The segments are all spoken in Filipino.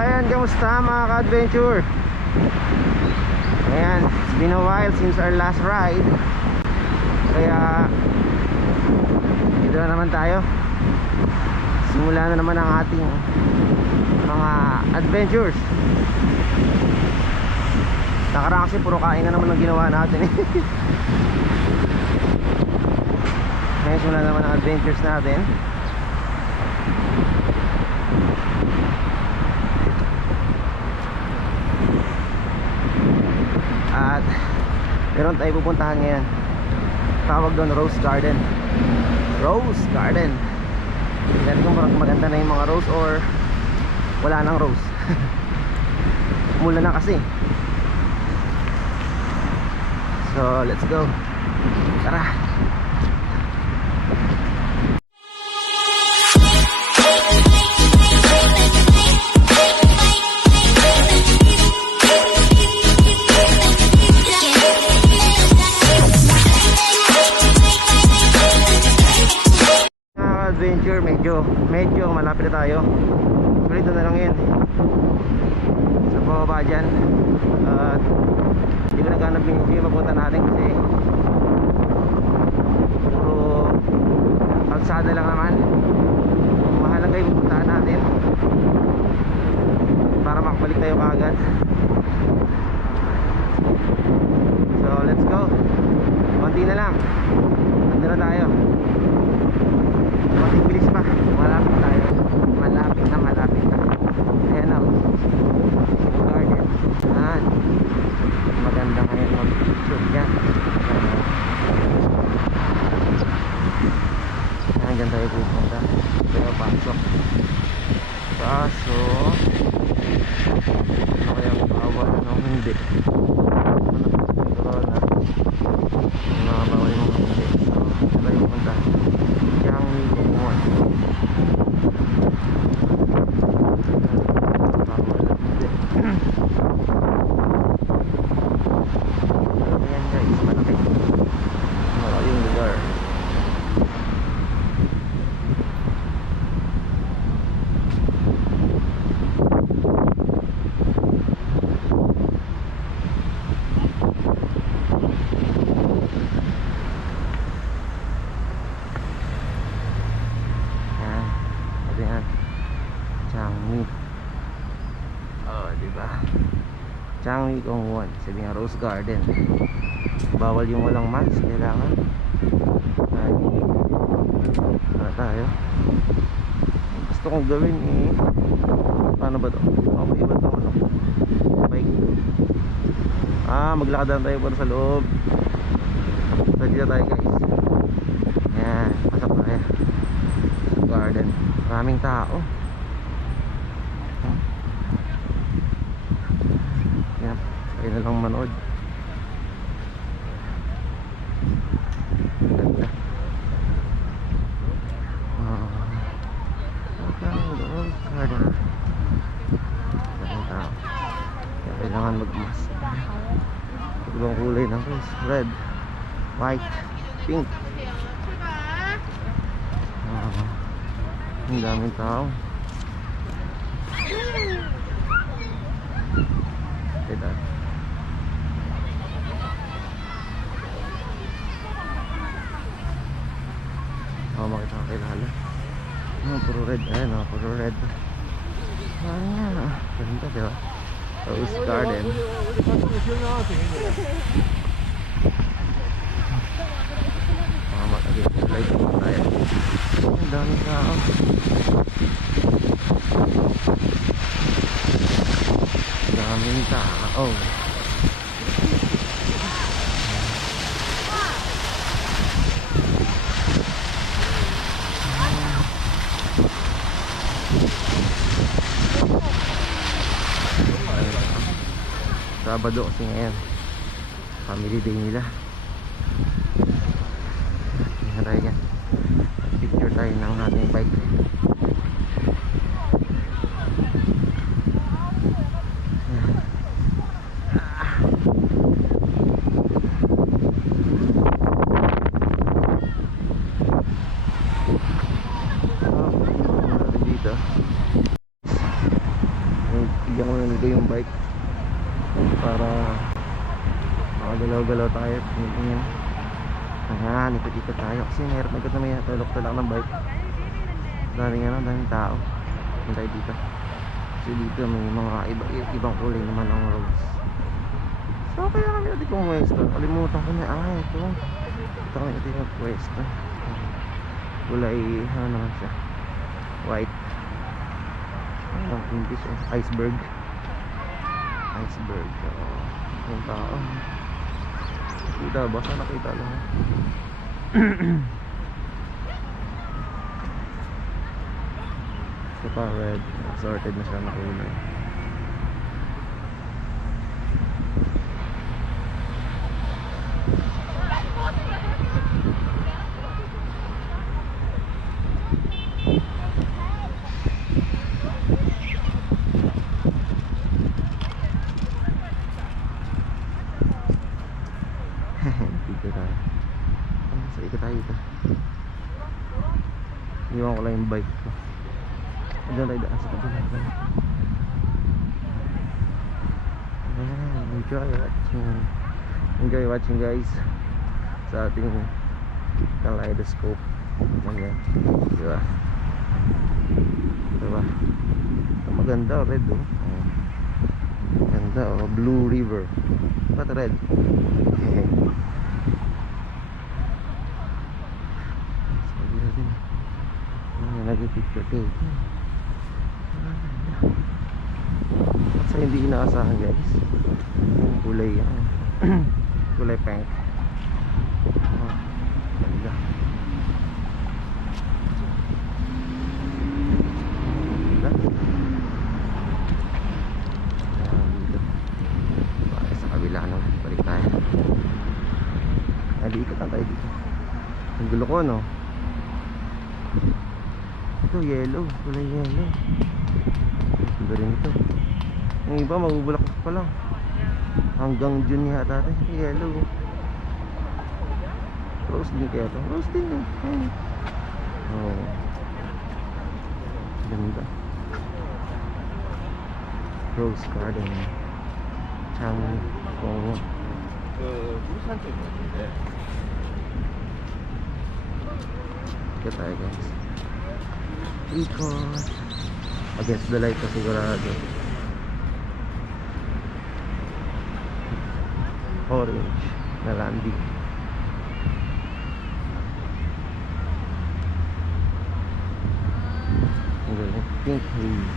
Ayan, kamusta mga ka-adventure? Ayan, it's been a while since our last ride. Kaya dito na naman tayo. Simula na naman ang ating mga adventures. Nakaraan kasi puro kain na naman ang ginawa natin eh. Ngayon simula naman ang adventures natin. At meron tayo pupuntahan ngayon. Tawag doon Rose Garden. Rose Garden. Tingnan kung maganda na yung mga rose or wala nang rose. Mula na kasi. So let's go. Tara. Adventure, medyo malapit na tayo. Pero ito na lang yun sa bababa dyan. At hindi ko naghanap yung mapunta natin kasi puro kalsada lang naman. Mahalaga yung pupuntahan natin para makabalik tayo kaagad. So let's go. Konti na lang, nandun na tayo. Konting bilis pa, malapit tayo. Malapit na. Ayan o, garden. Ayan, maganda ngayon mag-shoot dyan. Ayan, dyan tayo pupunta. Tayo pasok. Kaso ano kayang bawal, ano hindi. Corona, mga bawal yung hindi. So tayo pupunta Changwon. Ayan guys, malaki. Malaki yung lugar. Changwon. Oh, diba? Changwon, sabi nga Rose Garden. Bawal yung walang mask, kailangan. Ay, para tayo. Gusto kong gawin eh. Paano ba to? Okay ba to? Ano? Bike. Maglakad tayo para sa loob. So dito tayo guys. Yan, pasok tayo. Garden. Maraming tao. Yan, kayo na lang manood. Ganda. Garden. Maraming tao. Kaya kailangan mag-mask. Ibang kulay ng face. Red, white, pink. Ang daming tao. Ito. Makita ka kilala. Puro red. Ayan o, puro red. Ganda diba? Rose Garden. Light naman tayo. Ang daming tao. Daming tao. Sabado kasi ngayon, family day nila. Tingnan tayo dyan. Picture tayo ng ating bike. bigyan ko na nito yung bike para makagalaw-galaw tayo. Tingnan. Ayan, ikot-ikot tayo kasi meron agad na may tulok-tulak ng bike. Daming tao. Punta tayo dito kasi dito may mga ibang kulay naman ang roads. So kaya kami natin pumwesto. Kalimutan ko na, ito kami natin pumwesto. Kulay, ano naman siya, white. Ang English, iceberg. Yung tao nakita ba? Saan nakita lang? Ito pa red, sorted na siya na kulay. Dito tayo. Sa ikot tayo dito. Iwan ko lang yung bike ko. Diyan tayo daan sa kabila. Enjoy watching guys sa ating kaleidoscope. Ganyan. Diba? Ito maganda, red oh. Maganda oh, Blue River. Ba't red? Nag-picture take. Kasi hindi inaasahan guys. Yung kulay yan. Kulay pink. Ganda. Dito. Bakit sa kabila no? Balik tayo. Naliikot na tayo dito. Ang gulo ko no? Ito yellow, kulay yellow. Ito rin ito. Yung iba mabubulak pa lang. Hanggang June yata ito. Yellow. Rose din kaya ito. Rose din eh. Oh. Ganda. Rose garden. Changwon. 부산 쪽 같은데. Ito tayo guys. Ikot against the light na sigurado. Orange na landing. Ang galing. Pink haze.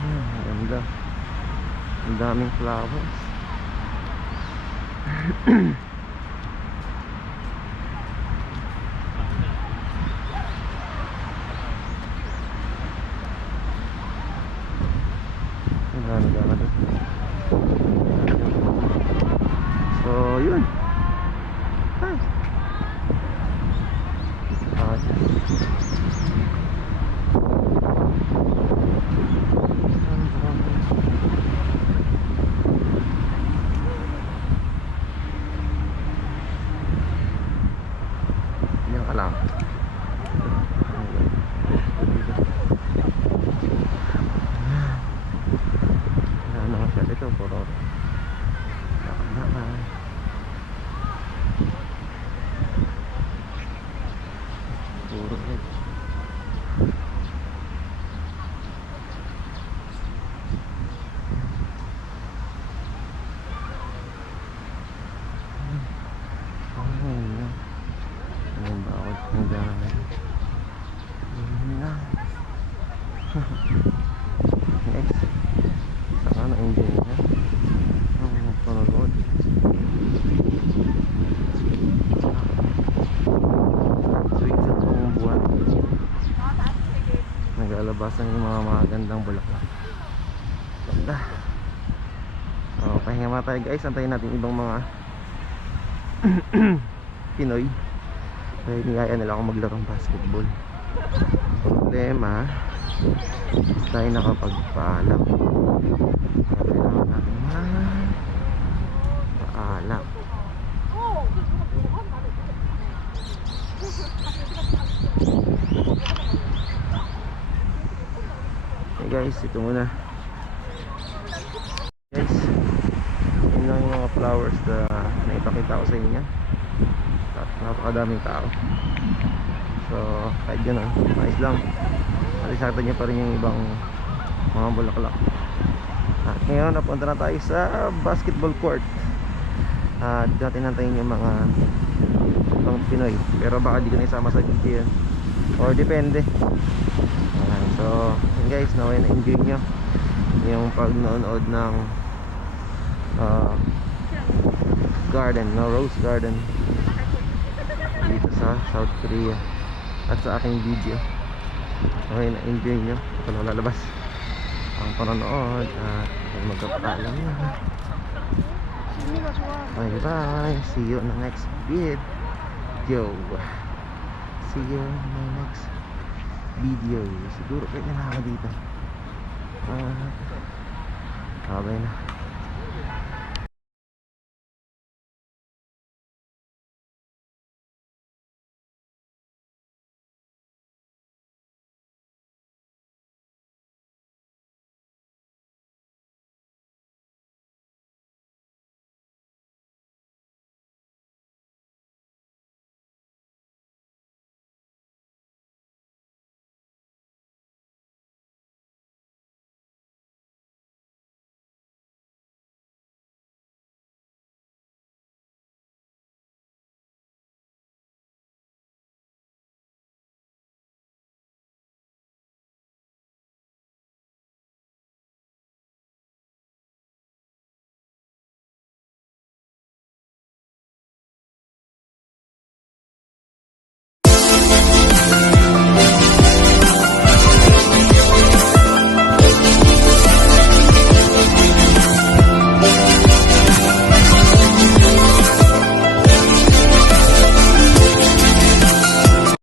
Ang ganda. Ang daming flowers. So yun. Yan ka lang. Ito puro lakad-lakad. Puro red. Ayan ba ako hanggang na. Next. Saka na-enjoy niya ang panonood. Sweet sa buong buwan. Naglalabasan yung mga magandang bulaklak. Ganda. So, pahinga muna tayo guys. Antayin natin ibang mga Pinoy. Dahil niyaya nila ako maglarong basketball. Problema, tayo nakapagpaalam. Kailangan natin paalam. Okay guys, ito muna guys. Yun lang yung mga flowers na naipakita ko sa inyo. At napakadaming tao. So kahit gano'n, nice lang. Alisata niya pa rin yung ibang mga bulaklak. At ngayon napunta na tayo sa basketball court. At natin nantayin yung mga ibang Pinoy. Pero baka di ko na isama sa video yun, or depende. So yun guys, naway na-enjoy nyo yung pag-nood ng garden, no, rose garden dito sa South Korea. At sa aking video, naway na-enjoy nyo kung lalabas ang panonood. At magkapaalam na. Bye bye, see you on the next video. See you on my next video. Siguro kayo na ako dito. Bye na.